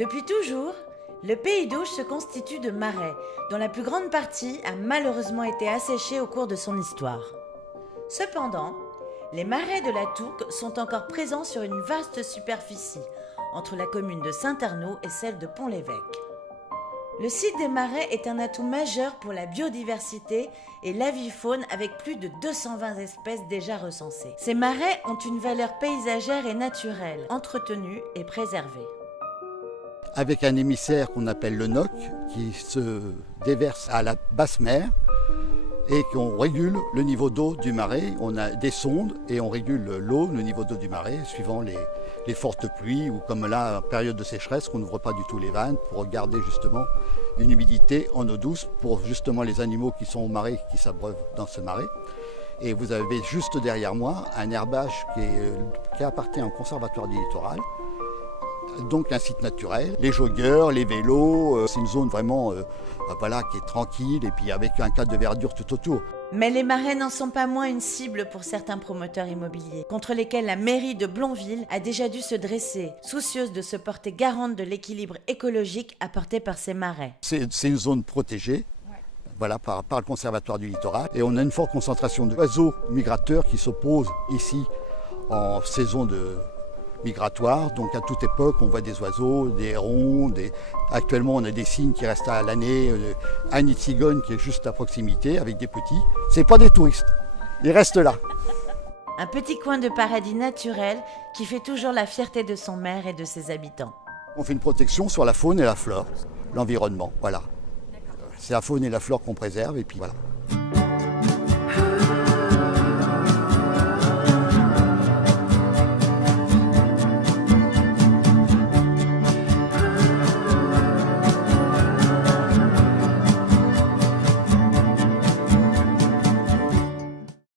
Depuis toujours, le Pays d'Auge se constitue de marais, dont la plus grande partie a malheureusement été asséchée au cours de son histoire. Cependant, les marais de la Touques sont encore présents sur une vaste superficie, entre la commune de Saint-Arnaud et celle de Pont-l'Évêque. Le site des marais est un atout majeur pour la biodiversité et l'avifaune avec plus de 220 espèces déjà recensées. Ces marais ont une valeur paysagère et naturelle, entretenue et préservée. Avec un émissaire qu'on appelle le NOC, qui se déverse à la basse mer et qu'on régule le niveau d'eau du marais. On a des sondes et on régule l'eau, le niveau d'eau du marais, suivant les fortes pluies ou comme là, en période de sécheresse, qu'on n'ouvre pas du tout les vannes pour garder justement une humidité en eau douce pour justement les animaux qui sont au marais, qui s'abreuvent dans ce marais. Et vous avez juste derrière moi un herbage qui appartient au Conservatoire du Littoral. Donc un site naturel, les joggeurs, les vélos, c'est une zone vraiment qui est tranquille et puis avec un cadre de verdure tout autour. Mais les marais n'en sont pas moins une cible pour certains promoteurs immobiliers, contre lesquels la mairie de Blonville a déjà dû se dresser, soucieuse de se porter garante de l'équilibre écologique apporté par ces marais. C'est une zone protégée. Par le Conservatoire du Littoral. Et on a une forte concentration d'oiseaux migrateurs qui s'opposent ici en saison migratoire. Donc à toute époque, on voit des oiseaux, des hérons. Actuellement, on a des cygnes qui restent à l'année. Un nid de cigogne qui est juste à proximité avec des petits. C'est pas des touristes, ils restent là. Un petit coin de paradis naturel qui fait toujours la fierté de son maire et de ses habitants. On fait une protection sur la faune et la flore, l'environnement, voilà. C'est la faune et la flore qu'on préserve et puis voilà.